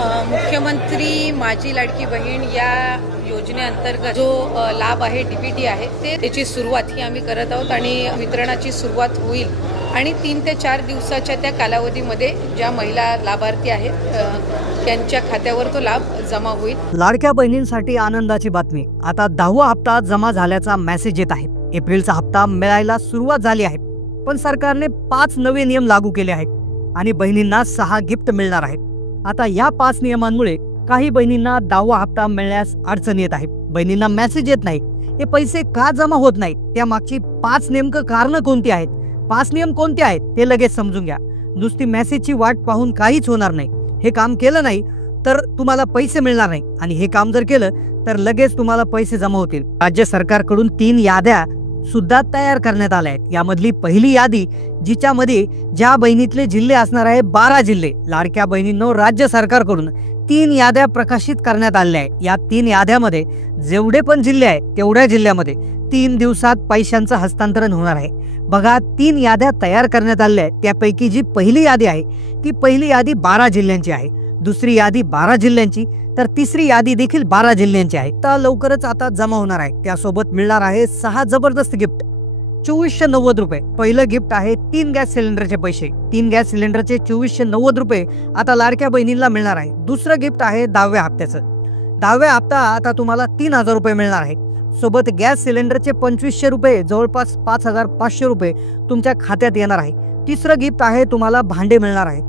मुख्यमंत्री माझी लाडकी बहीण या योजनेअंतर्गत जो लाभ आहे डीबीटी आहे त्याची सुरुवात ही आम्ही करत आहोत आणि वितरणाची सुरुवात होईल आणि 3 ते 4 दिवसाच्या त्या कालावधीमध्ये ज्या महिला लाभार्थी आहेत त्यांच्या खात्यावर तो लाभ जमा होईल। लाडक्या बहिणींसाठी आनंदाची बातमी, आता 10वा हप्ता जमा झाल्याचा मेसेज येत आहे। एप्रिलचा हप्ता मिळायला सुरुवात झाली आहे, पण सरकारने 5 नवे नियम लागू केले आहेत आणि बहिणींना 6 गिफ्ट मिळणार आहेत। आता या 5 नियमांमुळे काही बहिणींना 10वा हप्ता मिळण्यास अडचण येत आहे। बहिणींना मेसेज येत नाही, हे पैसे का जमा होत नाहीत, त्यामागची 5 नेमकं कारण कोणती आहेत, 5 नियम कोणते आहेत ते लगेच समजून घ्या। नुसती मेसेजची वाट पाहून काहीच होणार नाही। हे काम केलं नाही तर तुम्हाला पैसे मिळणार नाही आणि हे काम जर केलं तर लगेच तुम्हाला पैसे जमा होतील। राज्य सरकारकडून 3 याद्या सुद्धा तयार करण्यात आल्या आहेत। यामधली पहिली यादी जिच्यामध्ये ज्या बहिणीतले जिल्हे असणार आहे 12 जिल्हे, लाडक्या बहिणींनो राज्य सरकारकडून 3 याद्या प्रकाशित करण्यात आल्या आहेत। या 3 याद्यामध्ये जेवढे पण जिल्हे आहेत तेवढ्या जिल्ह्यामध्ये 3 दिवसात पैशांचं हस्तांतरण होणार आहे। बघा 3 याद्या तयार करण्यात आल्या आहेत, त्यापैकी जी पहिली यादी आहे ती पहिली यादी 12 जिल्ह्यांची आहे, दुसरी यादी 12 जिल्ह्यांची, तर तिसरी यादी देखील 12 जिल्ह्यांची आहे। तर लवकरच आता जमा होणार आहे। त्यासोबत मिळणार आहे 6 जबरदस्त गिफ्ट, 2490 रुपये। पहिलं गिफ्ट आहे 3 गॅस सिलेंडरचे पैसे, 3 गॅस सिलेंडरचे 2490 रुपये आता लाडक्या बहिणींना मिळणार आहे। दुसरं गिफ्ट आहे 10व्या हप्त्याचं, 10व्या हप्ता आता तुम्हाला 3000 रुपये मिळणार आहे। सोबत गॅस सिलेंडरचे 2500 रुपये, जवळपास 5500 रुपये तुमच्या खात्यात येणार आहे। तिसरं गिफ्ट आहे तुम्हाला भांडे मिळणार आहे।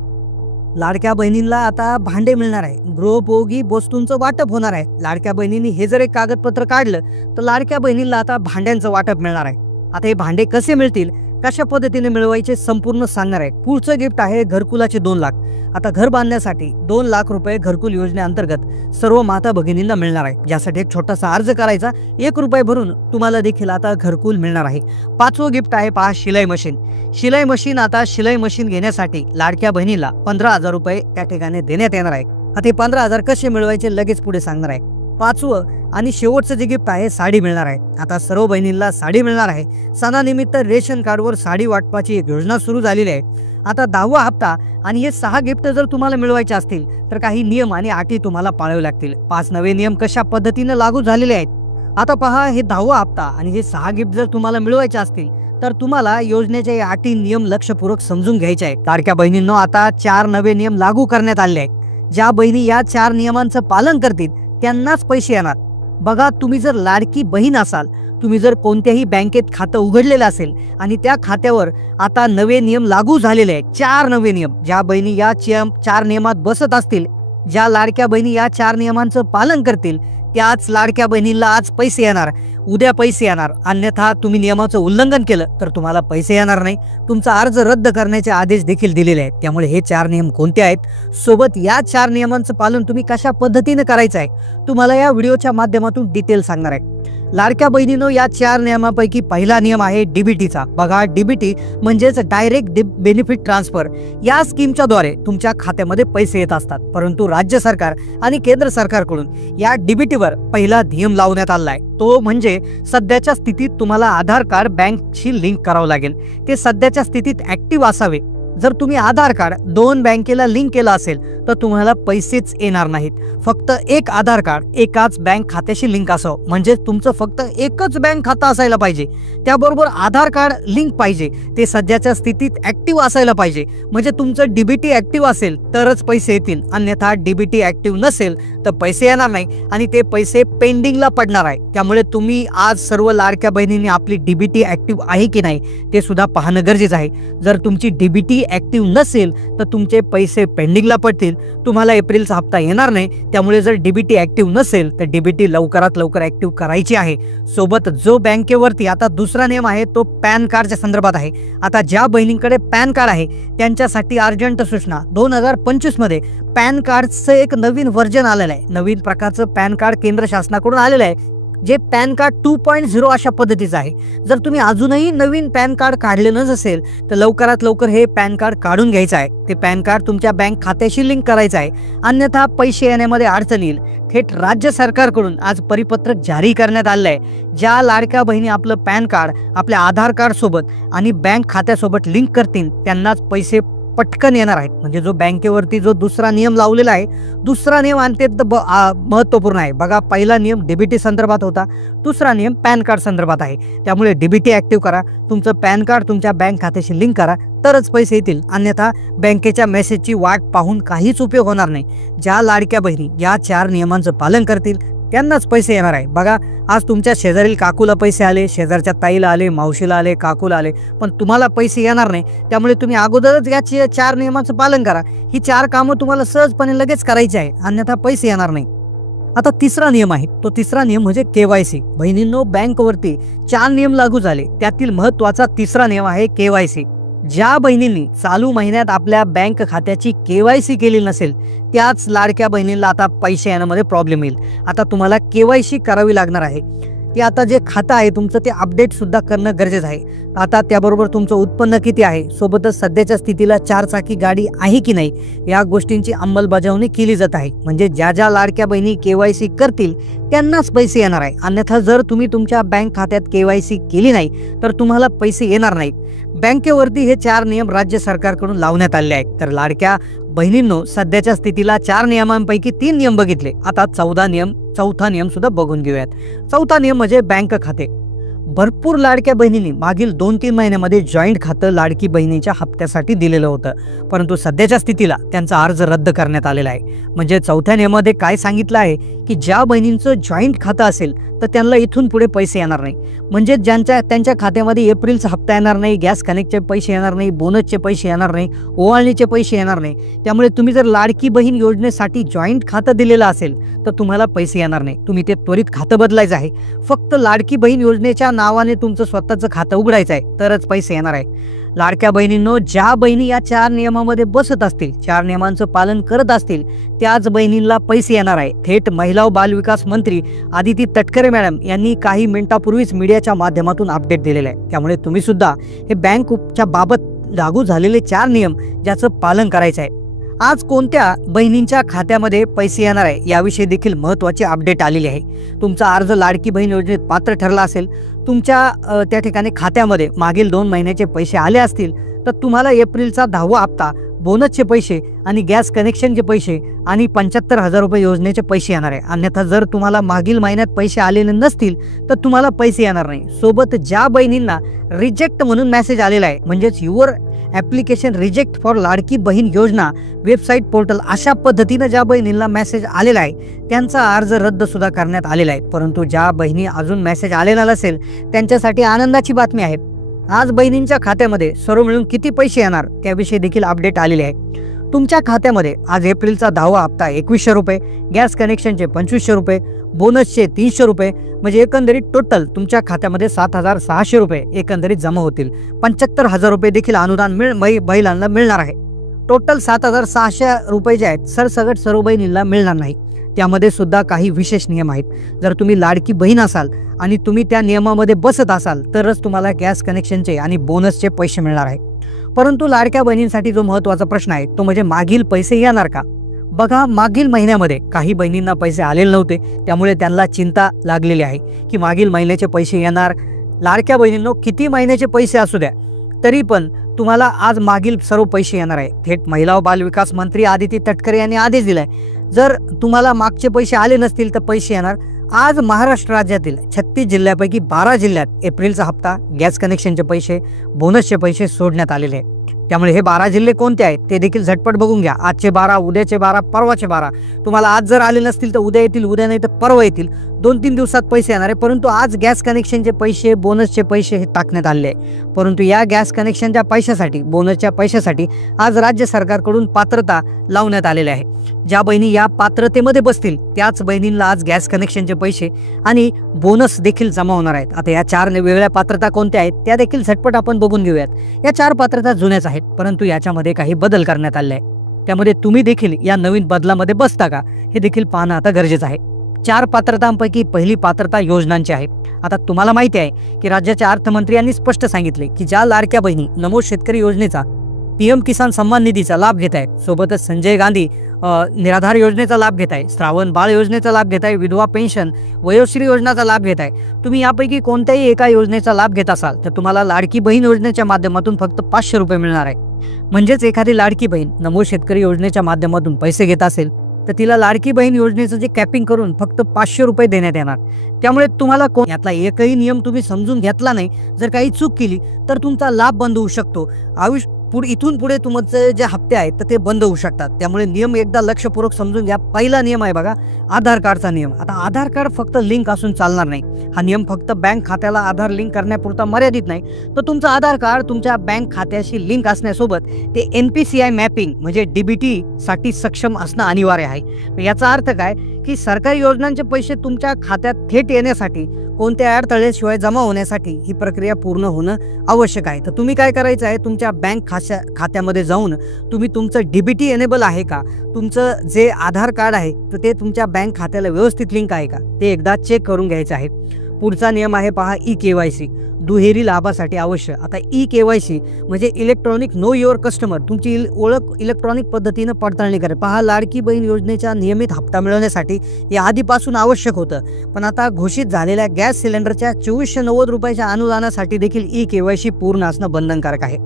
लाडक्या बहिणींना आता भांडे मिळणार आहे, गृहोपयोगी वस्तूंचं वाटप होणार आहे। लाडक्या बहिणींनी हे जर एक कागदपत्र काढलं तर लाडक्या बहिणींना आता भांड्यांचं वाटप मिळणार आहे। आता हे भांडे कसे मिळतील, कशा पद्धतीने मिळवायचे संपूर्ण सांगणार आहे। पुढचं गिफ्ट आहे घरकुलाचे 2 लाख। आता घर बांधण्यासाठी 2 लाख रुपये घरकुल योजनेअंतर्गत सर्व माता भगिनींना मिळणार आहे, ज्यासाठी एक छोटासा अर्ज करायचा, 1 रुपये भरून तुम्हाला देखील आता घरकुल मिळणार आहे। 5वं गिफ्ट आहे पहा शिलाई मशीन। शिलाई मशीन, आता शिलाई मशीन घेण्यासाठी लाडक्या बहिणीला 15,000 रुपये त्या ठिकाणी देण्यात येणार आहे। आता हे 15,000 कसे मिळवायचे लगेच पुढे सांगणार आहे। 5वं आणि शेवटचं जे गिफ्ट आहे साडी मिळणार आहे। आता सर्व बहिणींना साडी मिळणार आहे। सणानिमित्त रेशन कार्डवर साडी वाटपाची एक योजना सुरू झालेली आहे। आता 10वा हप्ता आणि हे 6 गिफ्ट जर तुम्हाला मिळवायचे असतील तर काही नियम आणि अटी तुम्हाला पाळावे लागतील। 5 नवे नियम कशा पद्धतीने लागू झालेले आहेत आता पहा। हे 10वा हप्ता आणि हे 6 गिफ्ट जर तुम्हाला मिळवायचे असतील तर तुम्हाला योजनेचे अटी नियम लक्षपूर्वक समजून घ्यायचे आहेत। लाडक्या बहिणींनो आता 4 नवे नियम लागू करण्यात आले आहेत। ज्या बहिणी या 4 नियमांचं पालन करतील त्यांनाच पैसे येणार। बघा तुम्ही जर लाडकी बहीण असाल, तुम्ही जर कोणत्याही बँकेत खातं उघडलेलं असेल आणि त्या खात्यावर आता नवे नियम लागू झालेले आहेत, 4 नवे नियम, ज्या बहिणी या 4 नियमात बसत असतील, ज्या लाडक्या बहिणी या 4 नियमांचं पालन करतील त्याच लाडक्या बहिणीला आज पैसे येणार, उद्या पैसे येणार। अन्यथा तुम्ही नियमाचं उल्लंघन केलं तर तुम्हाला पैसे येणार नाही, तुमचा अर्ज रद्द करण्याचे आदेश देखील दिलेले आहेत। त्यामुळे हे 4 नियम कोणते आहेत, सोबत या 4 नियमांचं पालन तुम्ही कशा पद्धतीने करायचं आहे तुम्हाला या व्हिडिओच्या माध्यमातून डिटेल सांगणार आहे। लाडक्या बहिणींनो या 4 नियमांपैकी पहिला नियम आहे डीबीटीचा। बघा डीबीटी म्हणजेच डायरेक्ट बेनिफिट ट्रान्सफर। या स्कीमच्या द्वारे तुमच्या खात्यामध्ये पैसे येत असतात, परंतु राज्य सरकार आणि केंद्र सरकारकडून या डीबीटीवर पहिला नियम लावण्यात आला आहे। तो म्हणजे सध्याच्या स्थितीत तुम्हाला आधार कार्ड बँकशी लिंक करावं लागेल, ते सध्याच्या स्थितीत ऍक्टिव्ह असावे। जर तुम्ही आधार कार्ड 2 बँकेला लिंक केलं असेल तर तुम्हाला पैसेच येणार नाहीत। फक्त एक आधार कार्ड एकाच बँक खात्याशी लिंक असावं, म्हणजे तुमचं फक्त एकच बँक खातं असायला पाहिजे, त्याबरोबर आधार कार्ड लिंक पाहिजे, ते सध्याच्या स्थितीत ऍक्टिव्ह असायला पाहिजे, म्हणजे तुमचं डीबीटी ऍक्टिव्ह असेल तरच पैसे येतील। अन्यथा डीबीटी ऍक्टिव्ह नसेल तर पैसे येणार नाही आणि ते पैसे पेंडिंगला पडणार आहे। त्यामुळे तुम्ही आज सर्व लाडक्या बहिणींनी आपली डीबीटी ऍक्टिव्ह आहे की नाही ते सुद्धा पाहणं गरजेचं आहे। जर तुमची डीबीटी ऍक्टिव्ह नसेल तर तुमचे पैसे पेंडिंगला पडतील, तुम्हाला एप्रिलचा हप्ता येणार नाही। त्यामुळे जर डीबीटी ऍक्टिव्ह नसेल तर डीबीटी लवकरात लवकर ऍक्टिव्ह करायची आहे। सोबत जो बँकेवरती आता दुसरा नियम आहे तो पॅन कार्डच्या संदर्भात आहे। आता ज्या बहिणींकडे पॅन कार्ड आहे त्यांच्यासाठी अर्जंट सूचना, 2025 मध्ये पॅन कार्डचं एक नवीन व्हर्जन आलेलं आहे। नवीन प्रकारचं पॅन कार्ड केंद्र शासनाकडून आलेलं आहे, जे पॅन कार्ड 2.0 अशा पद्धतीचं आहे। जर तुम्ही अजूनही नवीन पॅन कार्ड काढलेलं नसेल तर लवकरात लवकर हे पॅन कार्ड काढून घ्यायचं आहे। ते पॅन कार्ड तुमच्या बँक खात्याशी लिंक करायचं आहे, अन्यथा पैसे येण्यामध्ये अडचण येईल। थेट राज्य सरकारकडून आज परिपत्रक जारी करण्यात आलं आहे। ज्या लाडक्या बहिणी आपलं पॅन कार्ड आपल्या आधार कार्ड सोबत आणि बँक खात्यासोबत लिंक करतील त्यांनाच पैसे पटकन येणार आहेत. म्हणजे जो बँकेवरती जो दुसरा नियम लावलेला आहे, दुसरा नियम अत्यंत महत्त्वपूर्ण आहे. बघा, पहिला नियम डीबीटी संदर्भात होता, दुसरा नियम पॅन कार्ड संदर्भात आहे. त्यामुळे डीबीटी ॲक्टिव्ह करा, तुमचं पॅन कार्ड तुमच्या बँक खात्याशी लिंक करा, तरच पैसे येतील. अन्यथा बँकेच्या मेसेजची वाट पाहून काहीच उपयोग होणार नाही. ज्या लाडक्या बहिणी या 4 नियमांचं पालन करतील त्यांनाच पैसे येणार आहे. बघा, आज तुमच्या शेजारील काकूला पैसे आले, शेजारच्या ताईला आले, मावशीला आले, काकूला आले, पण तुम्हाला पैसे येणार नाही. त्यामुळे तुम्ही अगोदरच या 4 नियमांचं पालन करा. ही 4 कामं तुम्हाला सहजपणे लगेच करायची आहे, अन्यथा पैसे येणार नाही. आता तिसरा नियम आहे, तो तिसरा नियम म्हणजे KYC. बहिणींनो, बँकवरती 4 नियम लागू झाले, त्यातील महत्त्वाचा तिसरा नियम आहे KYC. ज्या बहिणींनी चालू महिन्यात आपल्या बँक खात्याची KYC केली नसेल त्याच लाडक्या बहिणींना आता पैसे येण्यामध्ये प्रॉब्लेम येईल. आता तुम्हाला KYC करावी लागणार आहे. ते आता जे खातं आहे तुमचं ते अपडेट सुद्धा करणं गरजेचं आहे. आता त्याबरोबर तुमचं उत्पन्न किती आहे, सोबतच सध्याच्या स्थितीला 4 चाकी गाडी आहे की नाही, या गोष्टींची अंमलबजावणी केली जात आहे. म्हणजे ज्या ज्या लाडक्या बहिणी KYC करतील त्यांनाच पैसे येणार आहे. अन्यथा जर तुम्ही तुमच्या बँक खात्यात KYC केली नाही तर तुम्हाला पैसे येणार नाहीत. बँकेवरती हे 4 नियम राज्य सरकारकडून लावण्यात आले आहेत. तर लाडक्या बहिणींनो, सध्याच्या स्थितीला 4 नियमांपैकी 3 नियम बघितले, आता चौथा नियम सुद्धा बघून घेऊयात. चौथा नियम म्हणजे बँक खाते. भरपूर लाडक्या बहिणींनी मागील 2-3 महिन्यामध्ये जॉईंट खातं लाडकी बहिणीच्या हप्त्यासाठी दिलेलं होतं, परंतु सध्याच्या स्थितीला त्यांचा अर्ज रद्द करण्यात आलेला आहे. म्हणजे चौथ्या नियमामध्ये काय सांगितलं आहे की ज्या बहिणींचं जॉईंट खातं असेल तर त्यांना इथून पुढे पैसे येणार नाही. म्हणजे त्यांच्या खात्यामध्ये एप्रिलचा हप्ता येणार नाही, गॅस कनेक्टचे पैसे येणार नाही, बोनसचे पैसे येणार नाही, ओवाळणीचे पैसे येणार नाही. त्यामुळे तुम्ही जर लाडकी बहीण योजनेसाठी जॉईंट खातं दिलेलं असेल तर तुम्हाला पैसे येणार नाही. तुम्ही ते त्वरित खातं बदलायचं आहे. फक्त लाडकी बहीण योजनेच्या नावाने तुमचं स्वतःचं खातं उघडायचं आहे, तरच पैसे येणार आहे. लाडक्या बहिणींनो, ज्या बहिणी या 4 नियमामध्ये बसत असतील, 4 नियमांचं पालन करत असतील, त्याच बहिणींना पैसे येणार आहे. थेट महिला व बालविकास मंत्री आदिती तटकरे मॅडम यांनी काही मिनिटापूर्वीच मीडियाच्या माध्यमातून अपडेट दिलेलं आहे. त्यामुळे तुम्ही सुद्धा हे बँकच्या बाबत लागू झालेले 4 नियम ज्याचं पालन करायचं आहे. आज कोणत्या बहिणींच्या खात्यामध्ये पैसे येणार आहे याविषयी देखील महत्त्वाची अपडेट आलेली आहे. तुमचा अर्ज लाडकी बहीण योजनेत पात्र ठरला असेल, तुमच्या त्या ठिकाणी खात्यामध्ये मागील 2 महिन्याचे पैसे आले असतील तर तुम्हाला एप्रिलचा 10वा हप्ता, बोनसचे पैसे आणि गॅस कनेक्शनचे पैसे आणि 75,000 रुपये योजनेचे पैसे येणार आहे. अन्यथा जर तुम्हाला मागील महिन्यात पैसे आलेले नसतील तर तुम्हाला पैसे येणार नाही. सोबत ज्या बहिणींना रिजेक्ट म्हणून मेसेज आलेला आहे, म्हणजेच your application reject for Ladki Bahin योजना वेबसाईट पोर्टल, अशा पद्धतीनं ज्या बहिणींना मेसेज आलेला आहे त्यांचा अर्ज रद्द सुद्धा करण्यात आलेला आहे. परंतु ज्या बहिणी अजून मेसेज आलेला नसेल त्यांच्यासाठी आनंदाची बातमी आहे. आज बहिणींच्या खात्यामध्ये सर्व मिळून किती पैसे येणार त्याविषयी देखील अपडेट आलेले आहे. तुमच्या खात्यामध्ये आज एप्रिलचा 10वा हप्ता 2100 रुपये, गॅस कनेक्शनचे 2500 रुपये, बोनसचे 300 रुपये, म्हणजे एकंदरीत टोटल तुमच्या खात्यामध्ये 7,600 रुपये एकंदरीत जमा होतील. 75,000 रुपये देखील अनुदान महिलांना मिळणार आहे. टोटल 7,600 रुपये जे आहेत सरसकट सर्व बहिणींना मिळणार नाही. त्यामध्ये सुद्धा काही विशेष नियम आहेत. जर तुम्ही लाडकी बहीण असाल आणि तुम्ही त्या नियमामध्ये बसत असाल तरच तुम्हाला गॅस कनेक्शनचे आणि बोनसचे पैसे मिळणार आहेत. परंतु लाडक्या बहिणींसाठी जो महत्त्वाचा प्रश्न आहे तो म्हणजे मागील पैसे येणार का? बघा, मागील महिन्यामध्ये काही बहिणींना पैसे आलेले नव्हते, त्यामुळे त्यांना चिंता लागलेली आहे की मागील महिन्याचे पैसे येणार. लाडक्या बहिणींनो, किती महिन्याचे पैसे असू द्या तरी पण तुम्हाला आज मागील सर्व पैसे येणार आहे. थेट महिला व बालविकास मंत्री आदिती तटकरे यांनी आदेश दिलाय, जर तुम्हाला मागचे पैसे आले नसतील तर पैसे येणार. आज महाराष्ट्र राज्यातील 36 जिल्ह्यापैकी 12 जिल्ह्यात एप्रिलचा हप्ता, गॅस कनेक्शनचे पैसे, बोनसचे पैसे सोडण्यात आलेले आहेत. त्यामुळे हे 12 जिल्हे कोणते आहेत ते देखील झटपट बघून घ्या. आजचे 12, उद्याचे 12, परवाचे 12. तुम्हाला आज जर आले नसतील तर उद्या येतील, उद्या नाही तर परवा येतील. 2-3 दिवसात पैसे येणार आहे. परंतु आज गॅस कनेक्शनचे पैसे, बोनसचे पैसे हे टाकण्यात आले आहे. परंतु या गॅस कनेक्शनच्या पैशासाठी, बोनसच्या पैशासाठी आज राज्य सरकारकडून पात्रता लावण्यात आलेली आहे. ज्या बहिणी या पात्रतेमध्ये बसतील त्याच बहिणींना आज गॅस कनेक्शनचे पैसे आणि बोनस देखील जमा होणार आहेत. आता या 4 वेगळ्या पात्रता कोणत्या आहेत त्या देखील झटपट आपण बघून घेऊयात. या 4 पात्रता जुन्याच आहेत, परंतु याच्यामध्ये काही बदल करण्यात आले आहे. त्यामध्ये तुम्ही देखील या नवीन बदलामध्ये बसता का हे देखील पाहणं आता गरजेचं आहे. 4 पात्रतांपैकी पहिली पात्रता योजनांची आहे. आता तुम्हाला माहिती आहे की राज्याच्या अर्थमंत्री यांनी स्पष्ट सांगितले की ज्या लाडक्या बहिणी नमो शेतकरी योजनेचा, PM किसान सन्मान निधीचा लाभ घेत आहेत, सोबतच संजय गांधी निराधार योजनेचा लाभ घेताय, श्रावण बाळ योजनेचा लाभ घेताय, विधवा पेन्शन, वयोश्री योजनेचा लाभ घेताय, तुम्ही यापैकी कोणत्याही एका योजनेचा लाभ घेत असाल तर तुम्हाला लाडकी बहीण योजनेच्या माध्यमातून फक्त 500 रुपये मिळणार आहे. म्हणजेच एखादी लाडकी बहीण नमो शेतकरी योजनेच्या माध्यमातून पैसे घेत असेल तर तिला लाडकी बहीण योजनेचं जे कॅपिंग करून फक्त 500 रुपये देण्यात येणार. त्यामुळे तुम्हाला यातला एकही नियम तुम्ही समजून घेतला नाही, जर काही चूक केली तर तुमचा लाभ बंद होऊ शकतो. इथून पुढे तुमचे जे हप्ते आहेत तर ते बंद होऊ शकतात. त्यामुळे नियम एकदा लक्षपूर्वक समजून घ्या. पहिला नियम आहे बघा, आधार कार्डचा नियम. आता आधार कार्ड फक्त लिंक असून चालणार नाही. हा नियम फक्त बँक खात्याला आधार लिंक करण्यापुरता मर्यादित नाही, तर तुमचं आधार कार्ड तुमच्या बँक खात्याशी लिंक असण्यासोबत ते NPCI मॅपिंग म्हणजे DBT साठी सक्षम असणं अनिवार्य आहे. याचा अर्थ काय की सरकारी योजनांचे पैसे तुमच्या खात्यात थेट येण्यासाठी कोणत्या अडथळ्याशिवाय जमा होण्यासाठी ही प्रक्रिया पूर्ण होणं आवश्यक आहे. तर तुम्ही काय करायचं आहे, तुमच्या बँक खात्यामध्ये जाऊन तुम्ही तुमचं DBT एनेबल आहे का, तुमचं जे आधार कार्ड आहे तर ते तुमच्या बँक खात्याला व्यवस्थित लिंक आहे का ते एकदा चेक करून घ्यायचं आहे. पुढचा नियम आहे पहा, eKYC दुहेरी लाभासाठी आवश्यक. आता eKYC म्हणजे इलेक्ट्रॉनिक नो युअर कस्टमर, तुमची ओळख इलेक्ट्रॉनिक पद्धतीनं पडताळणी करा. पहा, लाडकी बहीण योजनेच्या नियमित हप्ता मिळवण्यासाठी हे आधीपासून आवश्यक होतं, पण आता घोषित झालेल्या गॅस सिलेंडरच्या 2490 रुपयाच्या अनुदानासाठी देखील eKYC पूर्ण असणं बंधनकारक आहे.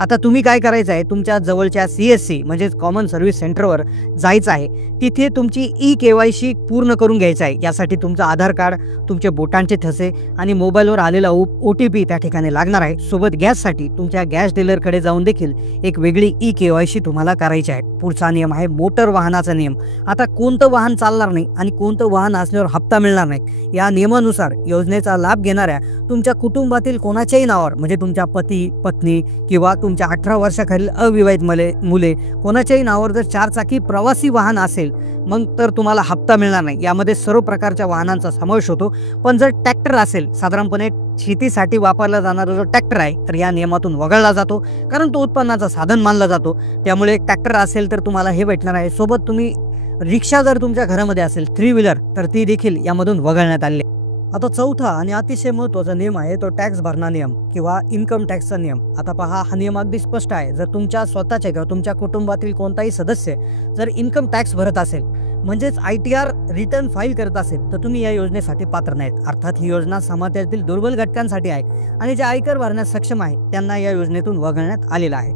आता तुम्ही काय करायचं आहे, तुमच्या जवळच्या CSC म्हणजेच कॉमन सर्व्हिस सेंटरवर जायचं आहे. तिथे तुमची eKYC पूर्ण करून घ्यायचं आहे. यासाठी तुमचं आधार कार्ड, तुमचे बोटांचे ठसे आणि मोबाईलवर आलेला OTP त्या ठिकाणी लागणार आहे. सोबत गॅससाठी तुमच्या गॅस डीलरकडे जाऊन देखील एक वेगळी eKYC तुम्हाला करायची आहे. पुढचा नियम आहे मोटर वाहनाचा नियम. आता कोणतं वाहन चालणार नाही आणि कोणतं वाहन असल्यावर हप्ता मिळणार नाही, या नियमानुसार योजनेचा लाभ घेणाऱ्या तुमच्या कुटुंबातील कोणाच्याही नावावर म्हणजे तुमच्या पती, पत्नी किंवा तुमच्या 18 वर्षाखालील अविवाहित मुले कोणाच्याही नावावर जर 4 चाकी प्रवासी वाहन असेल मग तर तुम्हाला हप्ता मिळणार नाही. यामध्ये सर्व प्रकारच्या वाहनांचा समावेश होतो. पण जर ट्रॅक्टर असेल, साधारणपणे शेतीसाठी वापरला जाणारा जो ट्रॅक्टर आहे तर या नियमातून वगळला जातो, कारण तो उत्पन्नाचा साधन मानला जातो. त्यामुळे ट्रॅक्टर असेल तर तुम्हाला हे भेटणार आहे. सोबत तुम्ही रिक्षा जर तुमच्या घरामध्ये असेल 3 व्हीलर तर ती देखील यामधून वगळण्यात आली. आता चौथा आणि अतिशय महत्त्वाचा नियम आहे तो टॅक्स भरणा नियम किंवा इन्कम टॅक्सचा नियम. आता पहा, हा नियम अगदी स्पष्ट आहे. जर तुमच्या स्वतःच्या किंवा तुमच्या कुटुंबातील कोणताही सदस्य जर इन्कम टॅक्स भरत असेल म्हणजेच ITR रिटर्न फाईल करत असेल तर तुम्ही या योजनेसाठी पात्र नाहीत. अर्थात ही योजना समाजातील दुर्बल घटकांसाठी आहे आणि जे आयकर भरण्यास सक्षम आहे त्यांना या योजनेतून वगळण्यात आलेला आहे.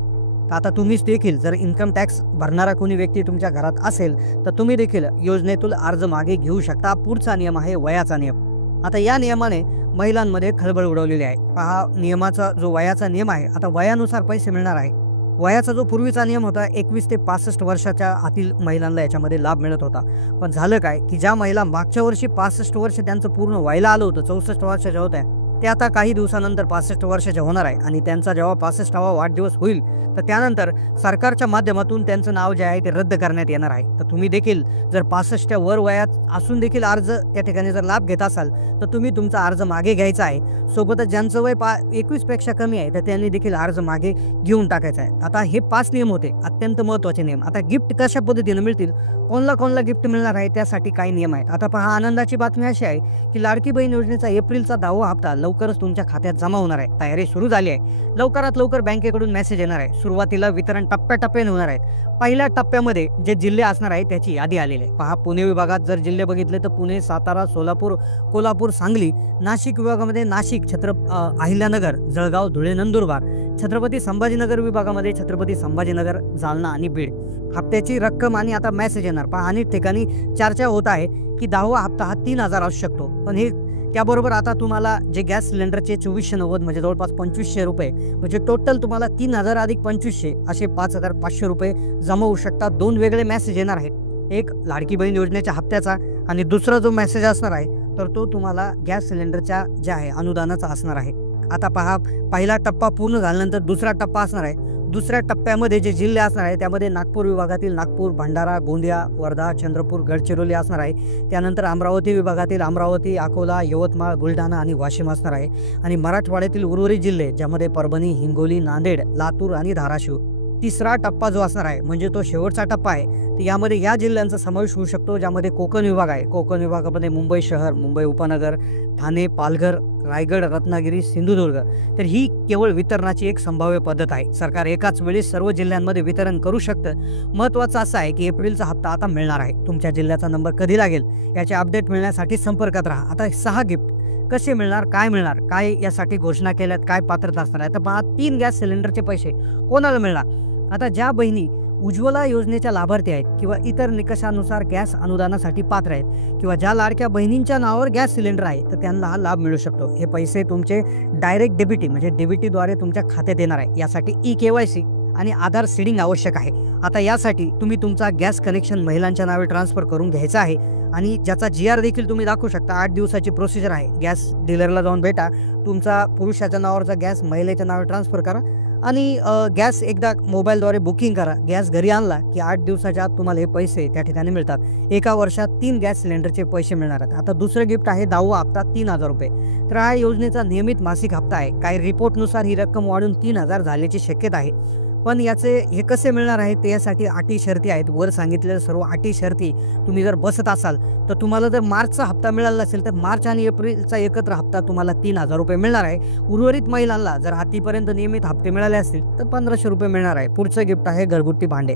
आता तुम्हीच देखील जर इन्कम टॅक्स भरणारा कोणी व्यक्ती तुमच्या घरात असेल तर तुम्ही देखील योजनेतून अर्ज मागे घेऊ शकता. पुढचा नियम आहे वयाचा नियम. आता या नियमाने महिलांमध्ये खळबळ उडवलेली आहे. पहा, नियमाचा जो वयाचा नियम आहे, आता वयानुसार पैसे मिळणार आहे. वयाचा जो पूर्वीचा नियम होता 21 ते 65 वर्षाच्या आतील महिलांना याच्यामध्ये लाभ मिळत होता. पण झालं काय की ज्या महिला मागच्या वर्षी 65 वर्ष त्यांचं पूर्ण व्हायला आलं होतं, 64 वर्षाच्या होत्या, ते आता काही दिवसानंतर 65 वर्षाच्या होणार आहे. आणि त्यांचा जेव्हा 65वा वाढदिवस होईल तर त्यानंतर सरकारच्या माध्यमातून त्यांचं नाव जे आहे ते रद्द करण्यात येणार आहे. तर तुम्ही देखील जर 65च्या वर वयात असून देखील अर्ज त्या ठिकाणी जर लाभ घेत असाल तर तुम्ही तुमचा अर्ज मागे घ्यायचा आहे. सोबतच ज्यांचं वय 21 पेक्षा कमी आहे तर त्यांनी देखील अर्ज मागे घेऊन टाकायचा आहे. आता हे 5 नियम होते अत्यंत महत्त्वाचे नियम. आता गिफ्ट कशा पद्धतीने मिळतील, कोणला गिफ्ट मिळणार आहे त्यासाठी काही नियम आहेत. आता पहा, आनंदाची बातमी अशी आहे की लाडकी बहीण योजनेचा एप्रिलचा 10वा हप्ता लवकरच तुमच्या खात्यात जमा होणार आहे. तयारी सुरू झाली आहे. लवकरात लवकर बँकेकडून मेसेज येणार आहे. सुरुवातीला वितरण टप्प्याटप्प्याने होणार आहेत. पहिल्या टप्प्यामध्ये जे जिल्हे असणार आहेत त्याची यादी आलेली आहे. पहा, पुणे विभागात जर जिल्हे बघितले तर पुणे, सातारा, सोलापूर, कोल्हापूर, सांगली. नाशिक विभागामध्ये नाशिक, अहिल्यानगर, जळगाव, धुळे, नंदुरबार. छत्रपती संभाजीनगर विभागामध्ये छत्रपती संभाजीनगर, जालना आणि बीड. हप्त्याची रक्कम आणि आता मेसेज येणार. पहा, अनेक ठिकाणी चर्चा होत आहे की 10वा हप्ता हा 3000 असू शकतो. पण हे त्याबरोबर आता तुम्हाला जे गॅस सिलेंडरचे 2490 म्हणजे जवळपास 2500 रुपये म्हणजे टोटल तुम्हाला 3000 अधिक 2500 असे 5500 रुपये जमा होऊ शकतात. 2 वेगळे मेसेज येणार आहेत. एक लाडकी बहीण योजनेच्या हप्त्याचा आणि दुसरा जो मेसेज असणार आहे तर तो तुम्हाला गॅस सिलेंडरच्या जे आहे अनुदानाचा असणार आहे. आता पहा, पहिला टप्पा पूर्ण झाल्यानंतर दुसरा टप्पा असणार आहे. दुसऱ्या टप्प्यामध्ये जे जिल्हे असणार आहे त्यामध्ये नागपूर विभागातील नागपूर, भंडारा, गोंदिया, वर्धा, चंद्रपूर, गडचिरोली असणार आहे. त्यानंतर अमरावती विभागातील अमरावती, अकोला, यवतमाळ, बुलढाणा आणि वाशिम असणार आहे. आणि मराठवाड्यातील उर्वरित जिल्हे ज्यामध्ये परभणी, हिंगोली, नांदेड, लातूर आणि धाराशिव तिसरा टप्पा जो असणार आहे म्हणजे तो शेवटचा टप्पा आहे, तर यामध्ये या जिल्ह्यांचा समावेश होऊ शकतो ज्यामध्ये कोकण विभाग आहे. कोकण विभागामध्ये मुंबई शहर, मुंबई उपनगर, ठाणे, पालघर, रायगड, रत्नागिरी, सिंधुदुर्ग. तर ही केवळ वितरणाची एक संभाव्य पद्धत आहे. सरकार एकाच वेळी सर्व जिल्ह्यांमध्ये वितरण करू शकतं. महत्त्वाचं असं आहे की एप्रिलचा हप्ता आता मिळणार आहे. तुमच्या जिल्ह्याचा नंबर कधी लागेल याचे अपडेट मिळण्यासाठी संपर्कात राहा. आता 6 गिफ्ट कसे मिळणार, काय मिळणार, काय यासाठी घोषणा केल्यात, काय पात्रता असणार आहे. तर पहा, 3 गॅस सिलेंडरचे पैसे कोणाला मिळणार. आता ज्या बहिणी उज्ज्वला योजनेच्या लाभार्थी आहेत किंवा इतर निकषानुसार गॅस अनुदानासाठी पात्र आहेत किंवा ज्या लाडक्या बहिणींच्या नावावर गॅस सिलेंडर आहे तर त्यांना हा लाभ मिळू शकतो. हे पैसे तुमचे डायरेक्ट डेबिटी म्हणजे डीबीटीद्वारे तुमच्या खात्यात येणार आहे. यासाठी ई-KYC आणि आधार सीडिंग आवश्यक आहे. आता यासाठी तुम्ही तुमचा गॅस कनेक्शन महिलांच्या नावे ट्रान्सफर करून घ्यायचा आहे आणि ज्याचा GR देखील तुम्ही दाखवू शकता. 8 दिवसाची प्रोसिजर आहे. गॅस डीलरला जाऊन भेटा, तुमचा पुरुषाच्या नावावरचा गॅस महिलेच्या नावे ट्रान्सफर करा आणि गॅस एकदा मोबाईलद्वारे बुकिंग करा. गॅस घरी आणला की 8 दिवसाच्या आत तुम्हाला हे पैसे त्या ठिकाणी मिळतात. एका वर्षात 3 गॅस सिलेंडरचे पैसे मिळणार आहेत. आता दुसरं गिफ्ट आहे 10वा हप्ता 3000 रुपये. तर हा योजनेचा नियमित मासिक हप्ता आहे. काही रिपोर्टनुसार ही रक्कम वाढून 3000 झाल्याची शक्यता आहे. पण याचे हे कसे मिळणार आहे ते यासाठी अटी शर्ती आहेत. वर सांगितलेल्या सर्व अटी शर्ती तुम्ही जर बसत असाल तर तुम्हाला जर मार्चचा हप्ता मिळाला असेल तर मार्च आणि एप्रिलचा एकत्र हप्ता तुम्हाला 3000 रुपये मिळणार आहे. उर्वरित महिलांना जर हातीपर्यंत नियमित हप्ते मिळाले असतील तर 1500 रुपये मिळणार आहे. पुढचं गिफ्ट आहे घरगुती भांडे.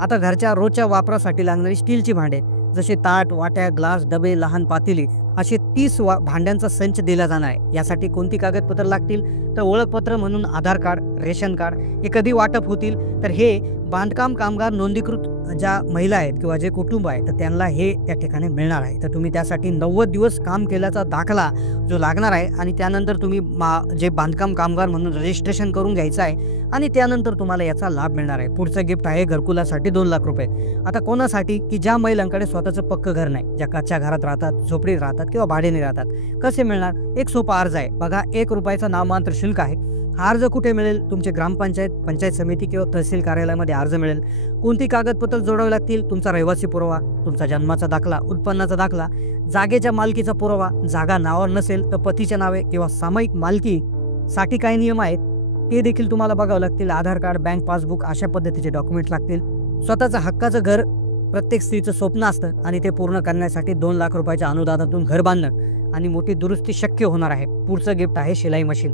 आता घरच्या रोजच्या वापरासाठी लागणारी स्टीलची भांडे जसे ताट, वाट्या, ग्लास, डबे, लहान पातेली असे 30 भांड्यांचा संच दिला जाणार आहे. यासाठी कोणती कागदपत्र लागतील तर ओळखपत्र म्हणून आधार कार्ड, रेशन कार्ड हे कधी वाटप होतील तर हे बांधकाम कामगार नोंदणीकृत ज्या महिला आहेत किंवा जे कुटुंब आहे तर त्यांना हे त्या ठिकाणी मिळणार आहे. तर तुम्ही त्यासाठी 90 दिवस काम केल्याचा दाखला जो लागणार आहे आणि त्यानंतर तुम्ही जे बांधकाम कामगार म्हणून रजिस्ट्रेशन करून घ्यायचं आहे आणि त्यानंतर तुम्हाला याचा लाभ मिळणार आहे. पुढचं गिफ्ट आहे घरकुलासाठी 2 लाख रुपये. आता कोणासाठी की ज्या महिलांकडे स्वतःचं पक्कं घर नाही, ज्या कच्च्या घरात राहतात, झोपडीत राहतात किंवा भाड्याने राहतात. कसे मिळणार. एक सोपा अर्ज आहे बघा. 1 रुपयाचा नाममात्र शुल्क आहे. हा अर्ज कुठे मिळेल. तुमचे ग्रामपंचायत, पंचायत समिती किंवा तहसील कार्यालयामध्ये अर्ज मिळेल. कोणती कागदपत्र जोडावी लागतील. तुमचा रहिवासी पुरावा, तुमचा जन्माचा दाखला, उत्पन्नाचा दाखला, जागेच्या मालकीचा पुरावा. जागा नावावर नसेल तर पतीच्या नावे किंवा सामायिक मालकीसाठी काही नियम आहेत ते देखील तुम्हाला बघावं लागतील. आधार कार्ड, बँक पासबुक अशा पद्धतीचे डॉक्युमेंट लागतील. स्वतःचं हक्काचं घर प्रत्येक स्त्रीचं स्वप्न असतं आणि ते पूर्ण करण्यासाठी 2 लाख रुपयाच्या अनुदानातून घर बांधणं आणि मोठी दुरुस्ती शक्य होणार आहे. पुढचं गिफ्ट आहे शिलाई मशीन.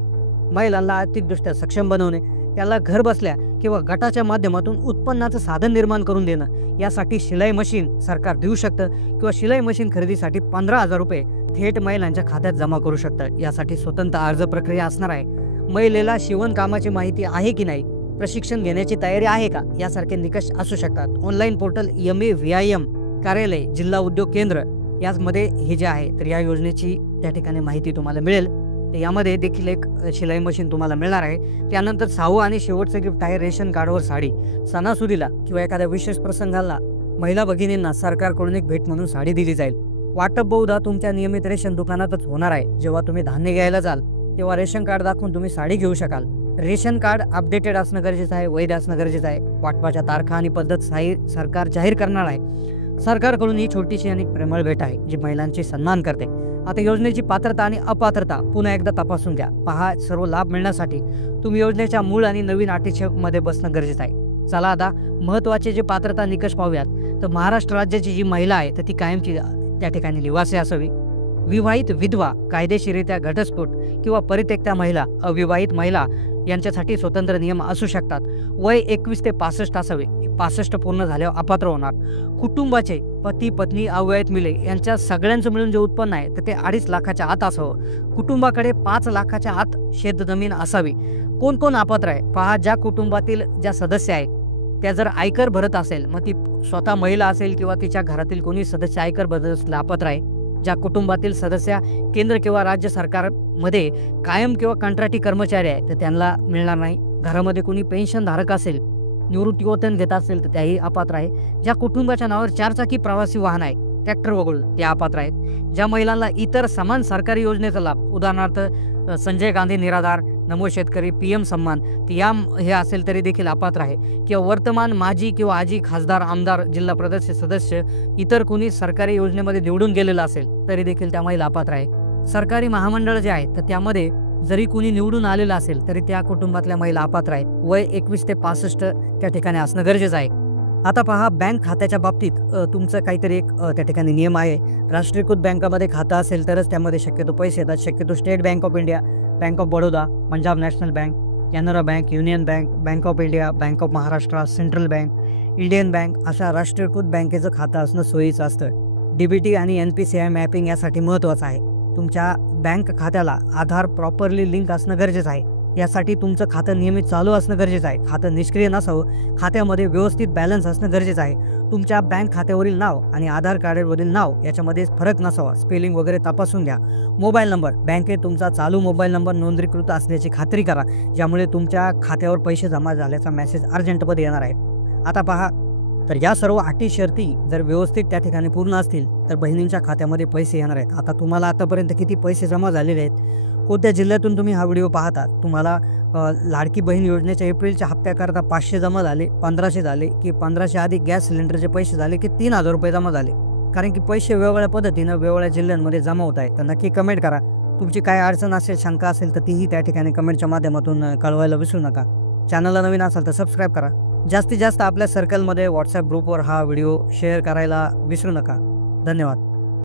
महिलांना आर्थिकदृष्ट्या सक्षम बनवणे, त्याला घर बसल्या किंवा गटाच्या माध्यमातून उत्पन्नाचं साधन निर्माण करून देणं यासाठी शिलाई मशीन सरकार देऊ शकतं किंवा शिलाई मशीन खरेदीसाठी 15,000 रुपये थेट महिलांच्या खात्यात जमा करू शकतं. यासाठी स्वतंत्र अर्ज प्रक्रिया असणार आहे. महिलेला शिवणकामाची माहिती आहे की नाही, प्रशिक्षण घेण्याची तयारी आहे का यासारखे निकष असू शकतात. ऑनलाईन पोर्टल MAVIM कार्यालय, जिल्हा उद्योग केंद्र यामध्ये हे जे आहे तर या योजनेची त्या ठिकाणी माहिती तुम्हाला मिळेल. तर यामध्ये देखील एक शिलाई मशीन तुम्हाला मिळणार आहे. त्यानंतर 6वं आणि शेवटचं गिफ्ट आहे रेशन कार्डवर साडी. सणासुदीला किंवा एखाद्या विशेष प्रसंगाला महिला भगिनींना सरकारकडून एक भेट म्हणून साडी दिली जाईल. वाटप बहुधा तुमच्या नियमित रेशन दुकानातच होणार आहे. जेव्हा तुम्ही धान्य घ्यायला जाल तेव्हा रेशन कार्ड दाखवून तुम्ही साडी घेऊ शकाल. रेशन कार्ड अपडेटेड असणं गरजेचं आहे, वैध असणं गरजेचं आहे. वाटपाच्या तारखा आणि पद्धत सरकार जाहीर करणार आहे. सरकारकडून ही छोटीशी आणि प्रेमळ भेट आहे जी महिलांचे सन्मान करते. आता योजनेची पात्रता आणि अपात्रता पुन्हा एकदा तपासून घ्या. पहा, सर्व लाभ मिळण्यासाठी तुम्ही योजनेच्या मूळ आणि नवीन अटीमध्ये बसणं गरजेचं आहे. चला आता महत्त्वाचे जे पात्रता निकष पाहूयात. तर महाराष्ट्र राज्याची जी महिला आहे तर ती कायमची त्या ठिकाणी निवासी असावी. विवाहित विधवा, कायदेशीररित्या घटस्फोट किंवा परित्यक्त्या महिला, अविवाहित महिला यांच्यासाठी स्वतंत्र नियम असू शकतात. वय 21 ते 65 असावे. 65 पूर्ण झाल्यावर अपात्र होणार. कुटुंबाचे पती, पत्नी, अविवाहित मुले यांच्या सगळ्यांचं मिळून जे उत्पन्न आहे तर ते 2.5 लाखाच्या आत असावं. कुटुंबाकडे 5 लाखाच्या आत शेतजमीन असावी. कोण कोण अपात्र आहे पहा. ज्या कुटुंबातील ज्या सदस्य आहेत त्या जर आयकर भरत असेल, मग ती स्वतः महिला असेल किंवा तिच्या घरातील कोणी सदस्य आयकर भरत असले अपात्र आहे. ज्या कुटुंबातील सदस्य केंद्र किंवा राज्य सरकारमध्ये कायम किंवा कंत्राटी कर्मचारी आहे तर त्यांना मिळणार नाही. घरामध्ये कोणी पेन्शन धारक असेल, निवृत्तीवेतन घेत असेल तर त्याही अपात्र आहे. ज्या कुटुंबाच्या नावावर 4 चाकी प्रवासी वाहन आहे, ट्रॅक्टर वगळून, ते अपात्र आहेत. ज्या महिलांना इतर समान सरकारी योजनेचा लाभ, उदाहरणार्थ संजय गांधी निराधार, नमो शेतकरी, PM सन्मान हे असेल तरी देखील अपात्र आहे. किंवा वर्तमान माजी किंवा आजी खासदार, आमदार, जिल्हा परिषद सदस्य, इतर कोणी सरकारी योजनेमध्ये निवडून गेलेलं असेल तरी देखील त्या महिला अपात्र आहे. सरकारी महामंडळ जे आहे तर त्यामध्ये जरी कुणी निवडून आलेलं असेल तरी त्या कुटुंबातल्या महिला अपात्र आहेत. वय 21 ते 65 त्या ठिकाणी असणं गरजेचं आहे. आता पहा, बँक खात्याच्या बाबतीत तुमचं काहीतरी एक त्या ठिकाणी नियम आहे. राष्ट्रीयकृत बँकामध्ये खातं असेल तरच त्यामध्ये शक्यतो पैसे येतात. शक्यतो state bank of India, bank of Baroda, Punjab national bank, Canara bank, union bank, bank of India, bank of Maharashtra, central bank, Indian bank अशा राष्ट्रीयकृत बँकेचं खातं असणं सोयीचं असतं. DBT आणि NPCI मॅपिंग यासाठी महत्त्वाचं आहे. तुमच्या बँक खात्याला आधार प्रॉपरली लिंक असणं गरजेचं आहे. यासाठी तुमचं खातं नियमित चालू असणं गरजेचं आहे. खातं निष्क्रिय नसावं, खात्यामध्ये व्यवस्थित बॅलन्स असणं गरजेचं आहे. तुमच्या बँक खात्यावरील नाव आणि आधार कार्डवरील नाव याच्यामध्ये फरक नसावा. स्पेलिंग वगैरे तपासून घ्या. मोबाईल नंबर, बँकेत तुमचा चालू मोबाईल नंबर नोंदणीकृत असल्याची खात्री करा, ज्यामुळे तुमच्या खात्यावर पैसे जमा झाल्याचा मेसेज अर्जंटमध्ये येणार आहे. आता पहा, तर या सर्व अटी शर्ती जर व्यवस्थित त्या ठिकाणी पूर्ण असतील तर बहिणींच्या खात्यामध्ये पैसे येणार आहेत. आता तुम्हाला आतापर्यंत किती पैसे जमा झालेले आहेत, कोणत्या जिल्ह्यातून तुम्ही हा व्हिडिओ पाहता, तुम्हाला लाडकी बहीण योजनेच्या एप्रिलच्या हप्त्याकरता 500 जमा झाले, 1500 झाले, की 1500 आधी गॅस सिलेंडरचे पैसे झाले, की 3000 रुपये जमा झाले? कारण की पैसे वेगवेगळ्या पद्धतीनं वेगवेगळ्या जिल्ह्यांमध्ये जमा होत आहेत. तर नक्की कमेंट करा. तुमची काय अडचण असेल, शंका असेल तर तीही त्या ठिकाणी कमेंटच्या माध्यमातून कळवायला विसरू नका. चॅनलला नवीन असाल तर सबस्क्राईब करा. जास्तीत जास्त आपल्या सर्कलमध्ये व्हॉट्सॲप ग्रुपवर हा व्हिडिओ शेअर करायला विसरू नका. धन्यवाद.